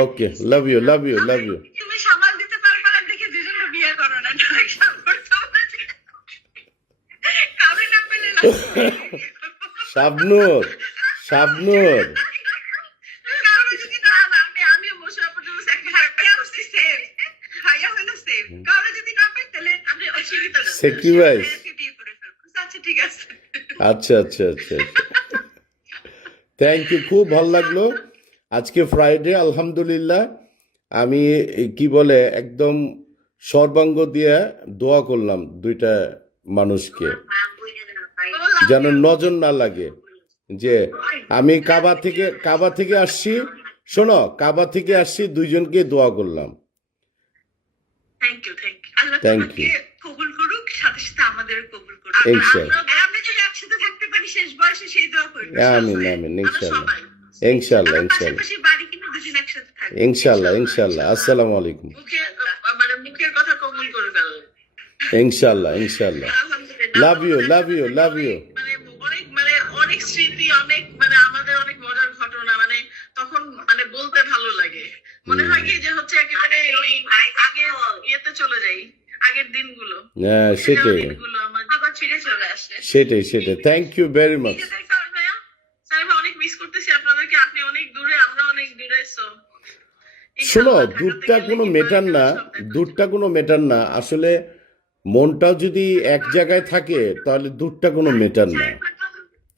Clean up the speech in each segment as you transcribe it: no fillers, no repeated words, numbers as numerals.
Okay, love you, love you, love you. তুমি সামাল দিতে পারবে না দেখে দুজনে বিয়ে করো না, direct সামাল দাও না। কাউরে না পেলে না। শাবনূর, শাবনূর, কাউরে যদি না আমিও বসে পর্যন্ত ভাইয়া হচ্ছে same, ভাইয়া হলো same। কাউরে যদি না পাই তাহলে আপনি অসুবিধা নেই। Sacrifice। ভাইয়াকে বিয়ে করে ফেলবো। আচ্ছা ঠিক আছে। আচ্ছা আচ্ছা আচ্ছা। থ্যাংক ইউ, খুব ভালো লাগলো। আজকে ফ্রাইডে, আলহামদুলিল্লাহ। আমি কি বলে একদম সর্বাঙ্গ দিয়ে দোয়া করলাম দুইটা মানুষকে, যেন নজর না লাগে যে আমি কাবা থেকে আসছি। শোনো, কাবা থেকে আসছি, দুইজনকে দোয়া করলাম। Thank you, thank you. আল্লাহ Thank তোমাকে কবুল করুক, সাথে সাথে আমাদের কবুল করুক। ইনশাআল্লাহ। আমরা যদি একসাথে থাকতে পারি শেষ বয়সে, সেই দোয়া করি। আমিন আমিন, ইনশাআল্লাহ, ইনশাআল্লাহ, ইনশাআল্লাহ, পাশাপাশি বাড়ি কিন্তু দুজন একসাথে থাকবো। ইনশাআল্লাহ, ইনশাআল্লাহ। আসসালামু আলাইকুম। মুখের কথা কবুল করে ফেললেন। ইনশাআল্লাহ, ইনশাআল্লাহ। Love you, love you, love you. অনেক স্মৃতি, অনেক আমাদের অনেক মজার ঘটনা, তখন বলতে ভালো লাগে। মনে হয় কি যে হচ্ছে একেবারে ওই আগের ইয়েতে চলে যাই, আগের দিনগুলো। হ্যাঁ, সেটাই দিনগুলো আমার আবার ফিরে চলে আসে। সেটাই সেটাই। Thank you very much. ভাইয়া, অনেক মিস করতেছি আপনাদেরকে। আপনি অনেক দূরে, আমরা অনেক দূরে। শোনো, দূরটা কোনো মেটার না, দূরটা কোনো মেটার না। আসলে মনটাও যদি এক জায়গায় থাকে তাহলে দূরটা কোনো মেটার না,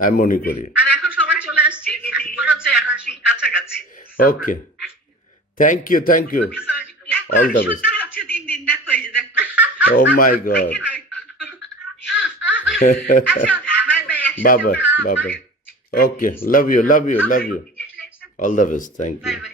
আমি মনে করি। আর এখন সবাই চলে আসছি, এখন হচ্ছে কাছাকাছি। Okay, thank you, thank you. All the best. হচ্ছে দিন দিন, দেখো এই যে দেখো। Oh my God. আচ্ছা, bye bye. Bye bye, bye bye. Okay, love you, love you, love you. All the best. Thank you. Bye bye.